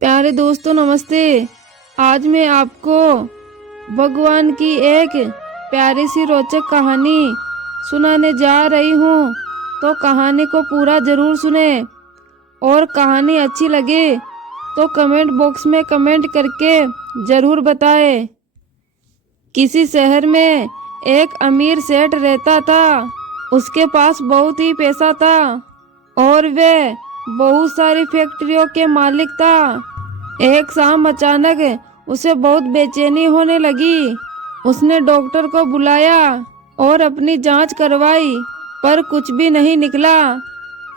प्यारे दोस्तों नमस्ते। आज मैं आपको भगवान की एक प्यारी सी रोचक कहानी सुनाने जा रही हूँ। तो कहानी को पूरा जरूर सुने और कहानी अच्छी लगे तो कमेंट बॉक्स में कमेंट करके जरूर बताएं। किसी शहर में एक अमीर सेठ रहता था। उसके पास बहुत ही पैसा था और वह बहुत सारी फैक्ट्रियों के मालिक था। एक शाम अचानक उसे बहुत बेचैनी होने लगी। उसने डॉक्टर को बुलाया और अपनी जांच करवाई, पर कुछ भी नहीं निकला।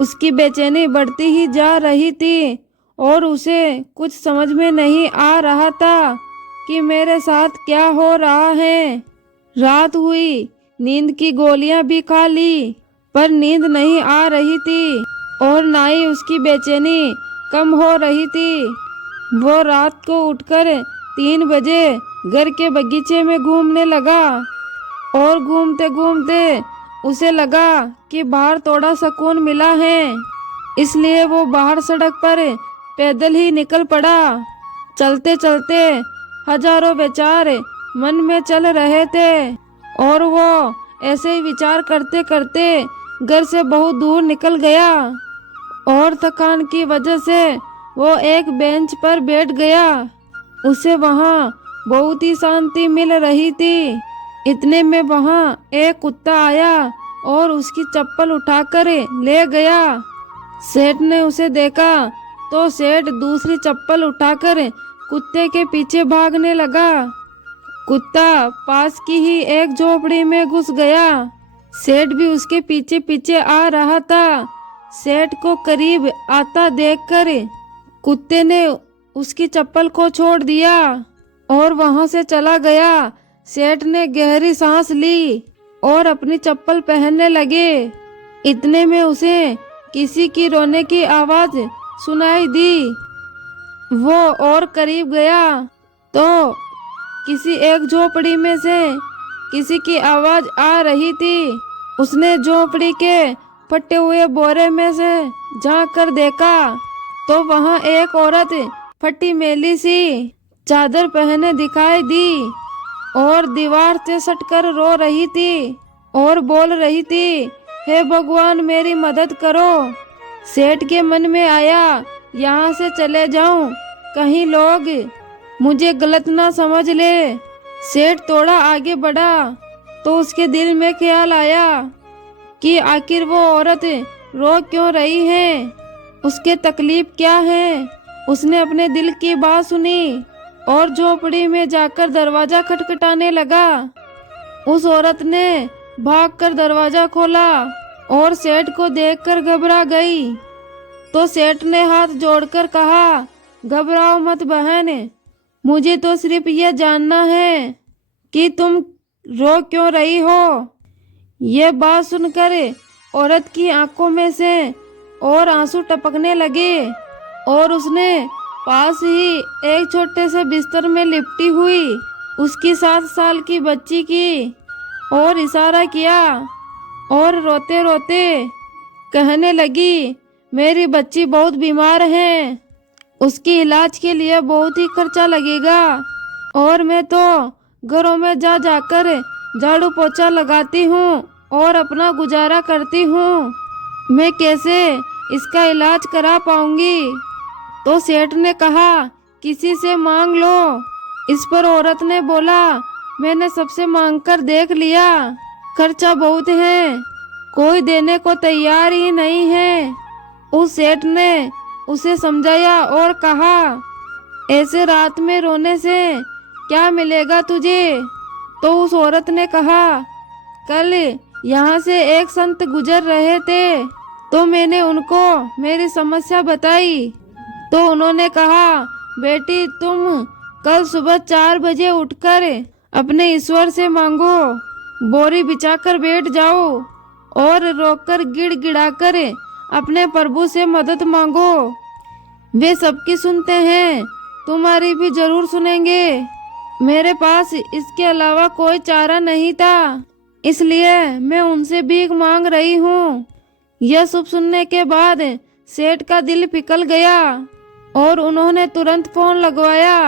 उसकी बेचैनी बढ़ती ही जा रही थी और उसे कुछ समझ में नहीं आ रहा था कि मेरे साथ क्या हो रहा है। रात हुई, नींद की गोलियां भी खा ली, पर नींद नहीं आ रही थी और ना ही उसकी बेचैनी कम हो रही थी। वो रात को उठकर 3 बजे घर के बगीचे में घूमने लगा और घूमते घूमते उसे लगा कि बाहर थोड़ा सुकून मिला है। इसलिए वो बाहर सड़क पर पैदल ही निकल पड़ा। चलते चलते हजारों विचार मन में चल रहे थे और वो ऐसे ही विचार करते करते घर से बहुत दूर निकल गया और थकान की वजह से वो एक बेंच पर बैठ गया। उसे वहाँ बहुत ही शांति मिल रही थी। इतने में वहाँ एक कुत्ता आया और उसकी चप्पल उठाकर ले गया। सेठ ने उसे देखा तो सेठ दूसरी चप्पल उठाकर कुत्ते के पीछे भागने लगा। कुत्ता पास की ही एक झोपड़ी में घुस गया। सेठ भी उसके पीछे पीछे आ रहा था। सेठ को करीब आता देखकर कुत्ते ने उसकी चप्पल को छोड़ दिया और वहां से चला गया। सेठ ने गहरी सांस ली और अपनी चप्पल पहनने लगे। इतने में उसे किसी की रोने की आवाज सुनाई दी। वो और करीब गया तो किसी एक झोपड़ी में से किसी की आवाज आ रही थी। उसने झोपड़ी के फटे हुए बोरे में से झांक कर देखा तो वहाँ एक औरत फटी मैली सी चादर पहने दिखाई दी और दीवार से सटकर रो रही थी और बोल रही थी, हे भगवान मेरी मदद करो। सेठ के मन में आया, यहाँ से चले जाऊं, कहीं लोग मुझे गलत ना समझ ले। सेठ थोड़ा आगे बढ़ा तो उसके दिल में ख्याल आया कि आखिर वो औरत रो क्यों रही है, उसके तकलीफ क्या है। उसने अपने दिल की बात सुनी और झोपड़ी में जाकर दरवाजा खटखटाने लगा। उस औरत ने भागकर दरवाजा खोला और सेठ को देखकर घबरा गई। तो सेठ ने हाथ जोड़कर कहा, घबराओ मत बहन, मुझे तो सिर्फ यह जानना है कि तुम रो क्यों रही हो। ये बात सुनकर औरत की आंखों में से और आंसू टपकने लगे और उसने पास ही एक छोटे से बिस्तर में लिपटी हुई उसकी 7 साल की बच्ची की और इशारा किया और रोते रोते कहने लगी, मेरी बच्ची बहुत बीमार है, उसके इलाज के लिए बहुत ही खर्चा लगेगा और मैं तो घरों में जा जाकर झाड़ू पोछा लगाती हूँ और अपना गुजारा करती हूँ, मैं कैसे इसका इलाज करा पाऊंगी। तो सेठ ने कहा, किसी से मांग लो। इस पर औरत ने बोला, मैंने सबसे मांग कर देख लिया, खर्चा बहुत है, कोई देने को तैयार ही नहीं है। उस सेठ ने उसे समझाया और कहा, ऐसे रात में रोने से क्या मिलेगा तुझे। तो उस औरत ने कहा, कल यहाँ से एक संत गुजर रहे थे तो मैंने उनको मेरी समस्या बताई तो उन्होंने कहा, बेटी तुम कल सुबह 4 बजे उठकर अपने ईश्वर से मांगो, बोरी बिछाकर बैठ जाओ और रोकर गिड़गिड़ाकर अपने प्रभु से मदद मांगो। वे सबकी सुनते हैं, तुम्हारी भी जरूर सुनेंगे। मेरे पास इसके अलावा कोई चारा नहीं था, इसलिए मैं उनसे भीख मांग रही हूँ। यह सब सुनने के बाद सेठ का दिल पिघल गया और उन्होंने तुरंत फोन लगवाया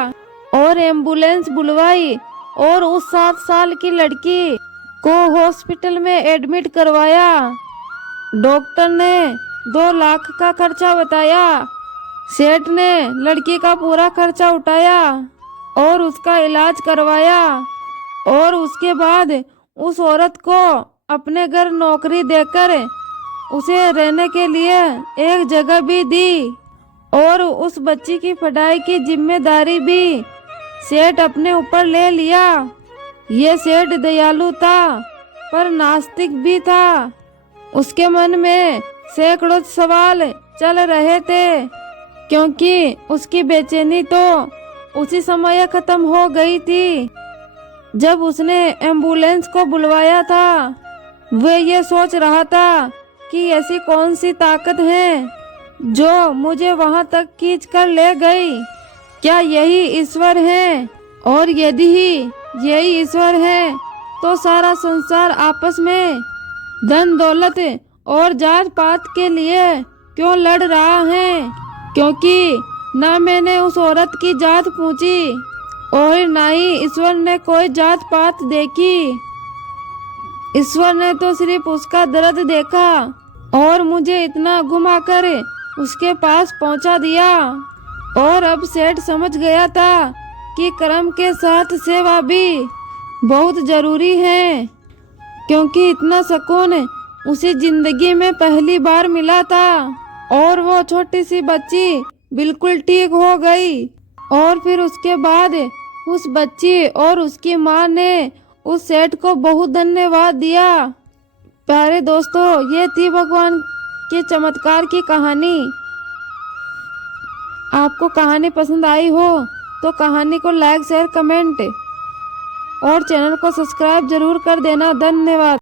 और एम्बुलेंस बुलवाई और उस 7 साल की लड़की को हॉस्पिटल में एडमिट करवाया। डॉक्टर ने 2 लाख का खर्चा बताया। सेठ ने लड़की का पूरा खर्चा उठाया और उसका इलाज करवाया और उसके बाद उस औरत को अपने घर नौकरी देकर उसे रहने के लिए एक जगह भी दी और उस बच्ची की पढ़ाई की जिम्मेदारी भी सेठ अपने ऊपर ले लिया। ये सेठ दयालु था पर नास्तिक भी था। उसके मन में सैकड़ों सवाल चल रहे थे क्योंकि उसकी बेचैनी तो उसी समय खत्म हो गई थी जब उसने एम्बुलेंस को बुलवाया था। वह ये सोच रहा था कि ऐसी कौन सी ताकत है जो मुझे वहां तक खींच कर ले गई। क्या यही ईश्वर है? और यदि यही ईश्वर है तो सारा संसार आपस में धन दौलत और जात पात के लिए क्यों लड़ रहा है? क्योंकि ना मैंने उस औरत की जात पूछी और ना ही ईश्वर ने कोई जात पात देखी। ईश्वर ने तो सिर्फ उसका दर्द देखा और मुझे इतना घुमाकर उसके पास पहुंचा दिया। और अब सेठ समझ गया था कि कर्म के साथ सेवा भी बहुत जरूरी है क्योंकि इतना सुकून उसे जिंदगी में पहली बार मिला था। और वो छोटी सी बच्ची बिल्कुल ठीक हो गई और फिर उसके बाद उस बच्ची और उसकी माँ ने उस सेठ को बहुत धन्यवाद दिया। प्यारे दोस्तों, ये थी भगवान के चमत्कार की कहानी। आपको कहानी पसंद आई हो तो कहानी को लाइक शेयर कमेंट और चैनल को सब्सक्राइब जरूर कर देना। धन्यवाद।